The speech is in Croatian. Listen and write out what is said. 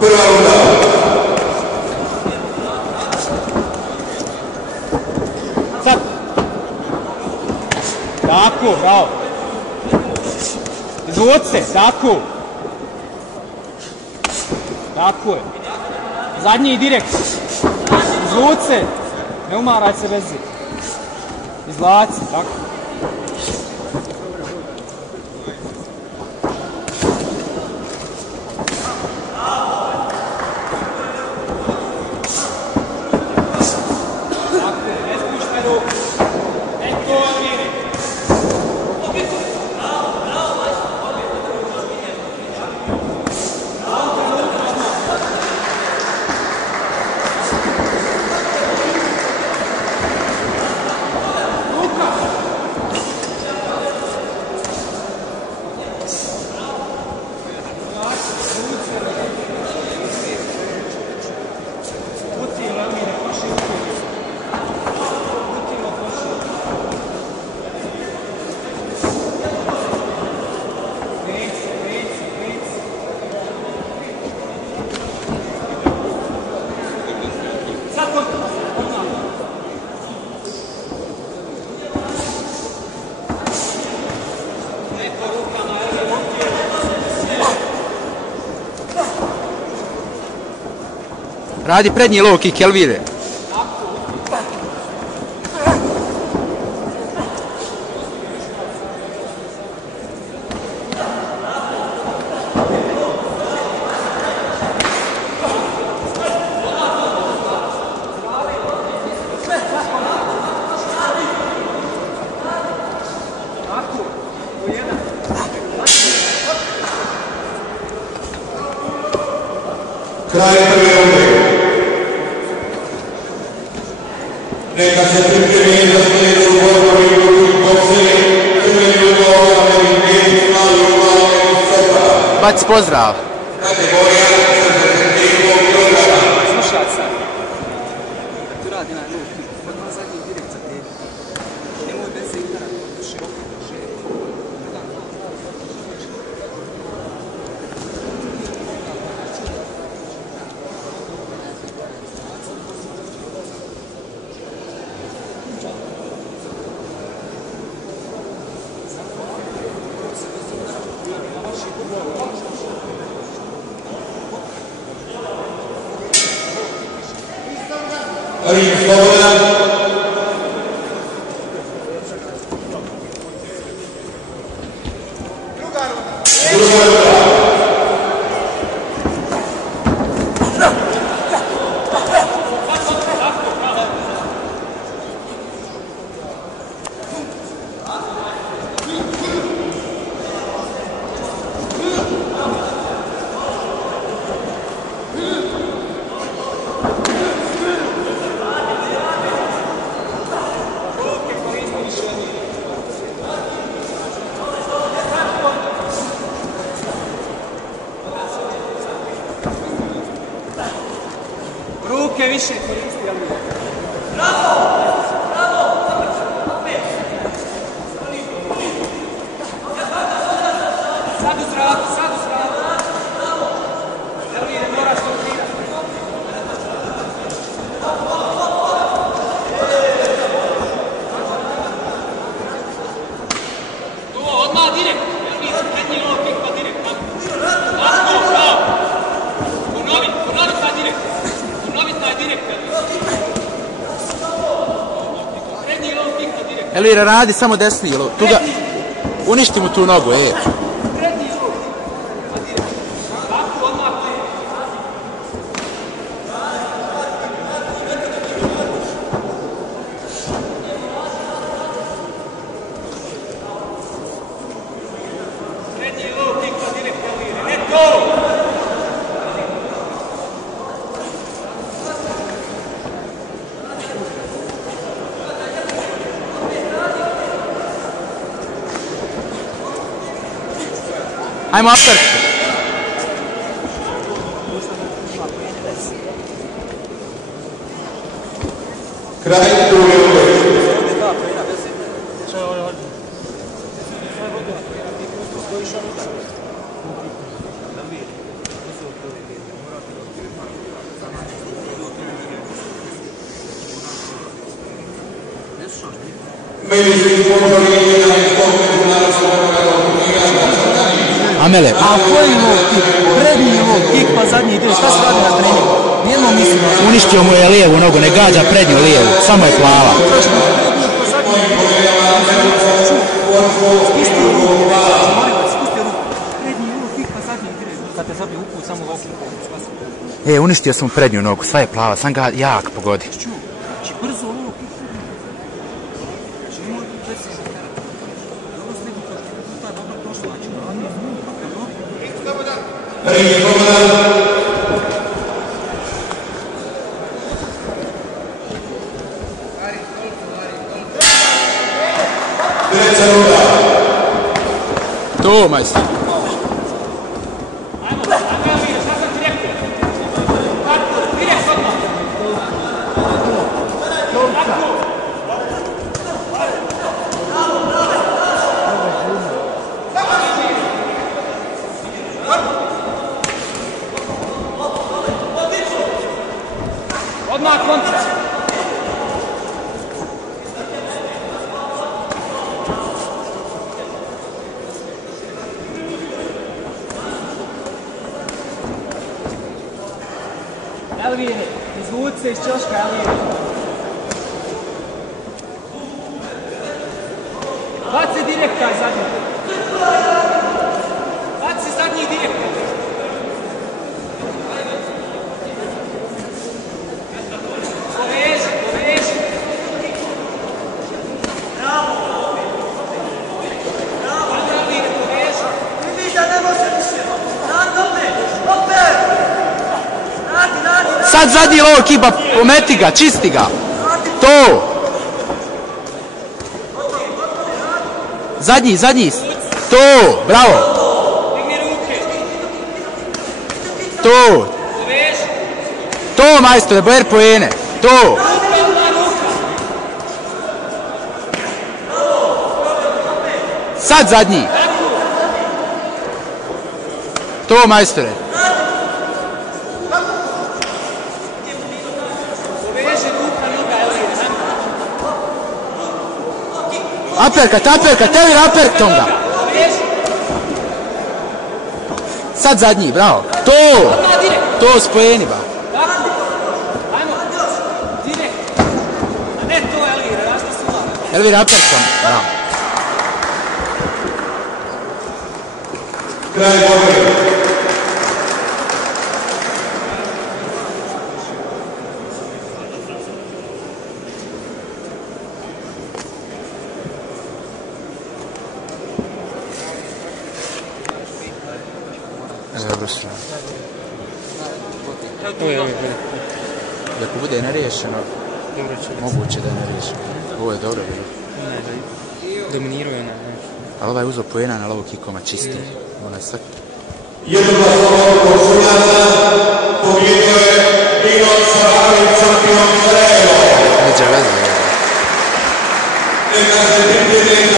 Prva runda. Sad. Tako, bravo. Izvuci se, tako. Tako je. Zadnji i direkt. Izvuci se. Ne umaraj se vezi. Izlaci, tako. Radi prednji low kick, jel vide? Kraj prve runde. Neka se pripremi za sljedeću borbu i bokseri, crveni ugao, amerikanski mali ugao, Stopa. Bac pozdrav. Kategorija 72 kilograma. Slušaj sad. Kad tu radi onaj low kick, odmah zadnji direkt za tebi. Nemoj bez zidara, široko, široko. Ring slobodan. Druga runda. Ruke više koristi, jel mi? Bravo! Sad u zraku, sad u zraku. Jel mi, ne moraš to ukrirati. To, odmah direkt. Jel mi, prednji low kick pa direkt. Tako, bravo. Ponovi taj direkt. Ponovi taj direkt. Prednji low kick pa direkt. Elvira, radi samo desni, tu ga... Uništi mu tu nogu, Prednji low pa direkt. Tako, odmah direkt. Prednji low kick pa direkt, Elvira. Let's go! Ajmo upper. Kraj druge runde. Amele. A koji low kick? Prednji low kick pa zadnji ide. Šta se radi na treningu? Nijedno mislim. Uništio mu je lijevu nogu, ne gađa prednju lijevu, samo je plava. Spusti ruku. Prednji low kick pa zadnji ide. Kad te zabije upu, samo low kick. Uništio sam mu prednju nogu, sva je plava, sam ga jak pogodi. Znači brzo low kick. Znači nemoj tu presi za tera. Dobro sliku kao što je puta dobro prošlo. Znači To, majstor. Odmah kontra. Elvire, izvuci se iz ćoška, Elvire. Baci direkt taj zadnji. Baci zadnji direkt. Poveži, poveži. Bravo. Bravo, Elvire, poveži. Vidi da ne može više. Radi opet. Opet. Radi, radi, radi. Sad zadnji low kick, pa pometi ga, čisti ga. To. Zadnji, zadnji. To, bravo. Digni ruke. To. Poveži. To, majstore, bojer poene. To. Odmah ruka. Sad zadnji. To, majstore. Poveži ruka, noga, Elvire. Aperkat, aperkat, Elvir aperkatom ga. Poveži. Sad zadnji, bravo. To. Odmah direkt. To spojeni, ba. Tako. Ajmo. Direkt. A ne to, Elvire, rašta se glava. Elvir aperkatom, bravo. Kraj borbe. Dobro su. Ako bude neriješeno, moguće da je neriješeno. Ovo je dobro bilo. Dominiruje ona. Ali ovaj uzo poena na low kickoma čisti. Onaj sve. Jednoglasno košuljaca pobjedio je Milan Sarajević, šampion Sarajevo. Neđe veze. Neka se pripremi